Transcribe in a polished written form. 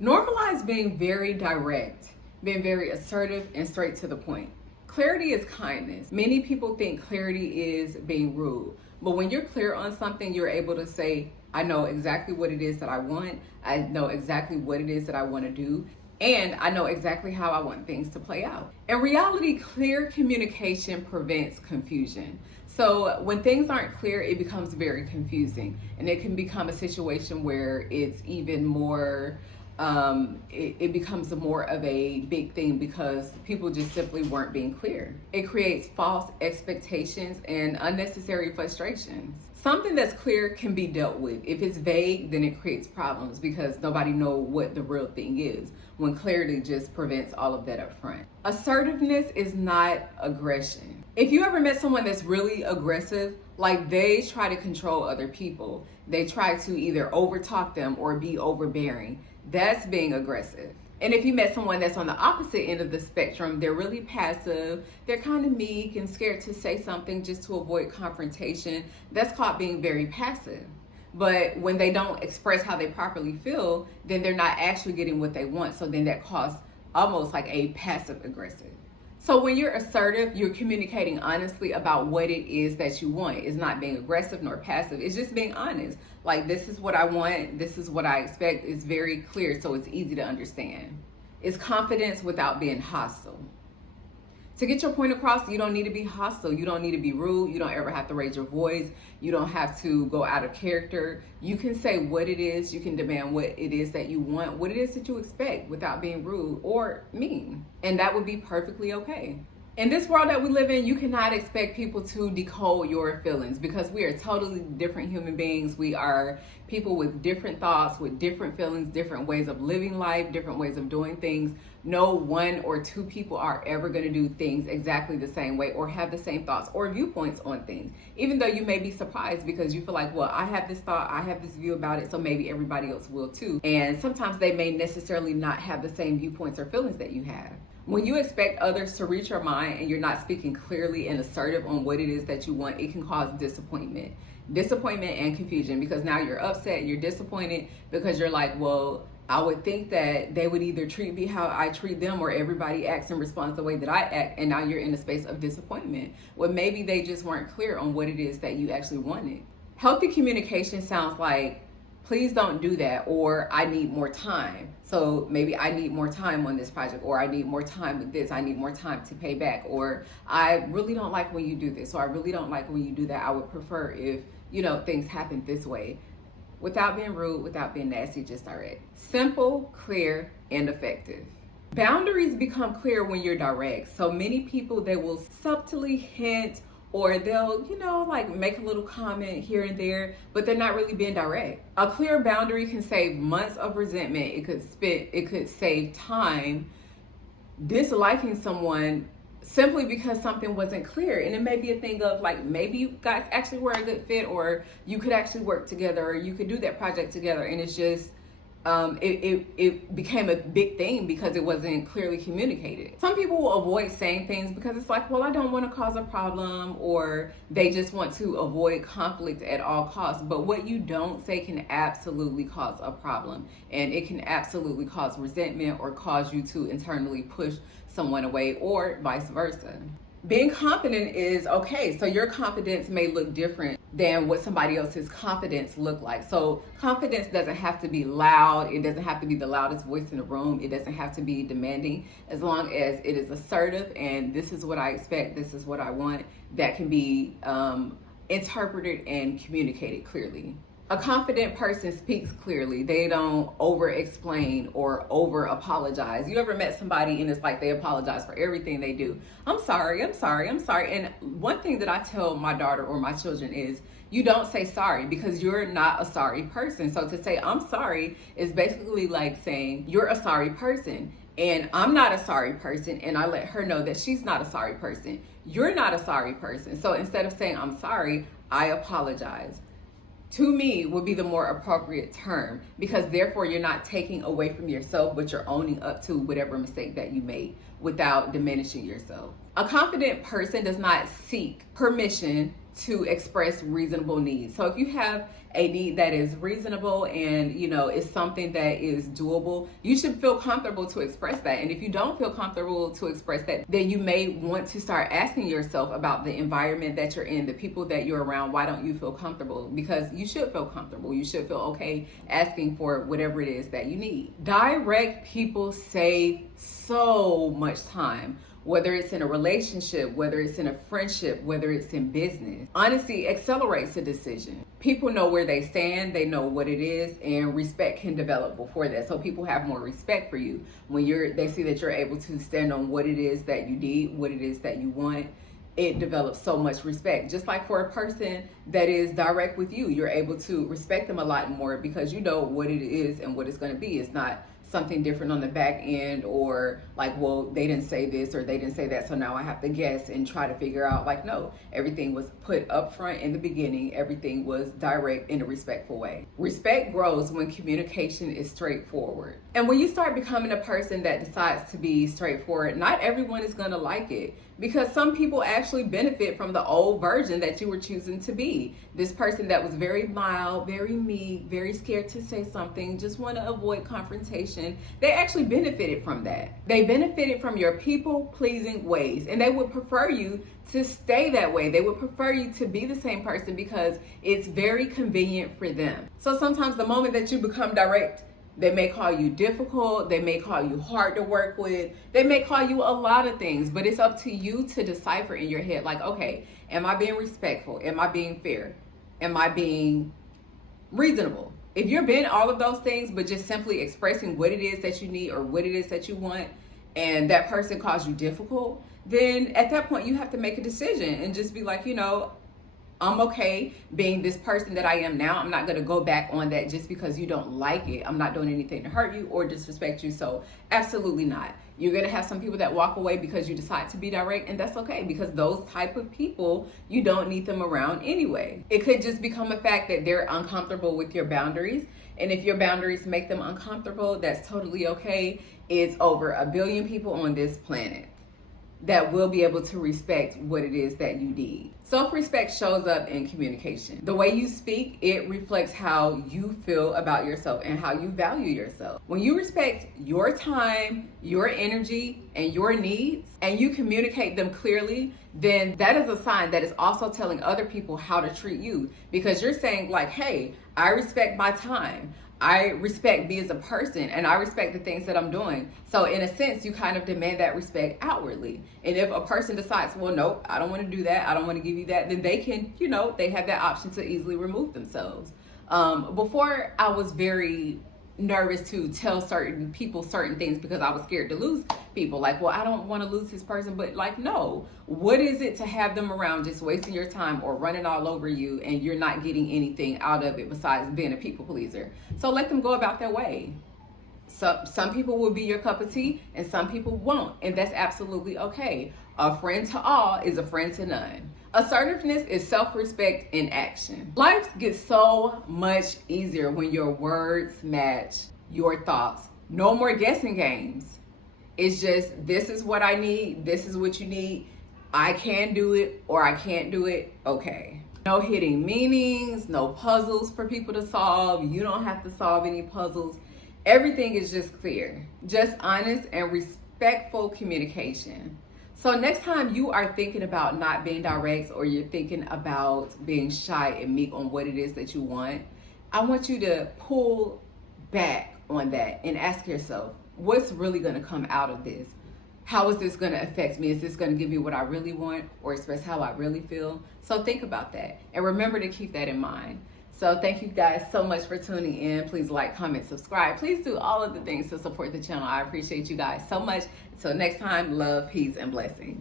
Normalize being very direct, being very assertive and straight to the point. Clarity is kindness. Many people think clarity is being rude, but when you're clear on something, you're able to say, I know exactly what it is that I want. I know exactly what it is that I want to do. And I know exactly how I want things to play out. In reality, clear communication prevents confusion. So when things aren't clear, it becomes very confusing. And it can become a situation where it's even more, it becomes more of a big thing because people just simply weren't being clear. It creates false expectations and unnecessary frustrations. Something that's clear can be dealt with. If it's vague, then it creates problems because nobody knows what the real thing is, when clarity just prevents all of that up front. Assertiveness is not aggression. If you ever met someone that's really aggressive, like they try to control other people, they try to either overtalk them or be overbearing, that's being aggressive. And if you met someone that's on the opposite end of the spectrum, they're really passive, they're kind of meek and scared to say something just to avoid confrontation, that's called being very passive. But when they don't express how they properly feel, then they're not actually getting what they want. So then that causes almost like a passive aggressive. So when you're assertive, you're communicating honestly about what it is that you want. It's not being aggressive nor passive. It's just being honest. Like, this is what I want. This is what I expect. It's very clear, so it's easy to understand. It's confidence without being hostile. To get your point across, you don't need to be hostile. You don't need to be rude. You don't ever have to raise your voice. You don't have to go out of character. You can say what it is. You can demand what it is that you want, what it is that you expect without being rude or mean. And that would be perfectly okay. In this world that we live in, you cannot expect people to decode your feelings because we are totally different human beings. We are people with different thoughts, with different feelings, different ways of living life, different ways of doing things. No one or two people are ever going to do things exactly the same way or have the same thoughts or viewpoints on things, even though you may be surprised because you feel like, well, I have this thought, I have this view about it, so maybe everybody else will too. And sometimes they may necessarily not have the same viewpoints or feelings that you have. When you expect others to read your mind and you're not speaking clearly and assertive on what it is that you want, it can cause disappointment and confusion because now you're upset, you're disappointed because you're like, well, I would think that they would either treat me how I treat them or everybody acts and responds the way that I act. And now you're in a space of disappointment. Well, maybe they just weren't clear on what it is that you actually wanted. Healthy communication sounds like, please don't do that, or I need more time. So maybe I need more time on this project, or I need more time with this, I need more time to pay back, or I really don't like when you do this, or I really don't like when you do that. I would prefer if, things happen this way. Without being rude, without being nasty, just direct. Simple, clear, and effective. Boundaries become clear when you're direct. So many people, they will subtly hint or they'll, make a little comment here and there, but they're not really being direct. A clear boundary can save months of resentment. It could save time disliking someone simply because something wasn't clear. And it may be a thing of like, maybe you guys actually were a good fit, or you could actually work together, or you could do that project together. And it's just, it became a big thing because it wasn't clearly communicated. Some people will avoid saying things because it's like, well, I don't want to cause a problem, or they just want to avoid conflict at all costs. But what you don't say can absolutely cause a problem, and it can absolutely cause resentment or cause you to internally push someone away, or vice versa. Being confident is okay. So your confidence may look different than what somebody else's confidence look like. So confidence doesn't have to be loud. It doesn't have to be the loudest voice in the room. It doesn't have to be demanding. As long as it is assertive and this is what I expect, this is what I want, that can be interpreted and communicated clearly. A confident person speaks clearly. They don't over explain or over apologize. You ever met somebody and it's like they apologize for everything they do? I'm sorry. And one thing that I tell my daughter or my children is, you don't say sorry because you're not a sorry person. So to say I'm sorry is basically like saying you're a sorry person. And I'm not a sorry person, and I let her know that she's not a sorry person. You're not a sorry person. So instead of saying I'm sorry, I apologize. To me, would be the more appropriate term, because therefore you're not taking away from yourself, but you're owning up to whatever mistake that you made without diminishing yourself. A confident person does not seek permission to express reasonable needs. So if you have a need that is reasonable and is something that is doable, you should feel comfortable to express that. And if you don't feel comfortable to express that, then you may want to start asking yourself about the environment that you're in, the people that you're around. Why don't you feel comfortable? Because you should feel comfortable. You should feel okay asking for whatever it is that you need. Direct people save so much time, whether it's in a relationship, whether it's in a friendship, whether it's in business. Honesty accelerates a decision. People know where they stand, they know what it is, and respect can develop before that. So people have more respect for you when they see that you're able to stand on what it is that you need, what it is that you want. It develops so much respect. Just like for a person that is direct with you, you're able to respect them a lot more because you know what it is and what it's going to be. It's not something different on the back end, or like, well, they didn't say this or they didn't say that, so now I have to guess and try to figure out. Like, no, everything was put up front in the beginning. Everything was direct in a respectful way. Respect grows when communication is straightforward. And when you start becoming a person that decides to be straightforward, not everyone is going to like it, because some people actually benefit from the old version that you were choosing to be. This person that was very mild, very meek, very scared to say something, just want to avoid confrontation. They actually benefited from that. They benefited from your people-pleasing ways, and they would prefer you to stay that way. They would prefer you to be the same person because it's very convenient for them. So sometimes the moment that you become direct, they may call you difficult, they may call you hard to work with, they may call you a lot of things, but it's up to you to decipher in your head, like, okay, am I being respectful? Am I being fair? Am I being reasonable? If you're being all of those things, but just simply expressing what it is that you need or what it is that you want, and that person calls you difficult, then at that point you have to make a decision and just be like, I'm okay being this person that I am now. I'm not going to go back on that just because you don't like it. I'm not doing anything to hurt you or disrespect you. So absolutely not. You're going to have some people that walk away because you decide to be direct, and that's okay, because those type of people, you don't need them around anyway. It could just become a fact that they're uncomfortable with your boundaries. And if your boundaries make them uncomfortable, that's totally okay. It's over 1 billion people on this planet that will be able to respect what it is that you need. Self-respect shows up in communication. The way you speak, it reflects how you feel about yourself and how you value yourself. When you respect your time, your energy, and your needs, and you communicate them clearly, then that is a sign that is also telling other people how to treat you, because you're saying like, hey, I respect my time. I respect me as a person, and I respect the things that I'm doing. So in a sense, you kind of demand that respect outwardly. And if a person decides, well, nope, I don't want to do that, I don't want to give you that, then they can, they have that option to easily remove themselves. Before, I was very nervous to tell certain people certain things because I was scared to lose people. Like, well, I don't want to lose this person, but like, no, what is it to have them around just wasting your time or running all over you and you're not getting anything out of it besides being a people pleaser? So let them go about their way. So some people will be your cup of tea and some people won't, and that's absolutely okay. A friend to all is a friend to none. Assertiveness is self-respect in action. Life gets so much easier when your words match your thoughts. No more guessing games. It's just, this is what I need, this is what you need. I can do it or I can't do it. Okay. No hidden meanings, no puzzles for people to solve. You don't have to solve any puzzles. Everything is just clear. Just honest and respectful communication. So next time you are thinking about not being direct, or you're thinking about being shy and meek on what it is that you want, I want you to pull back on that and ask yourself, what's really going to come out of this? How is this going to affect me? Is this going to give me what I really want or express how I really feel? So think about that and remember to keep that in mind. So thank you guys so much for tuning in. Please like, comment, subscribe. Please do all of the things to support the channel. I appreciate you guys so much. Until next time, love, peace, and blessings.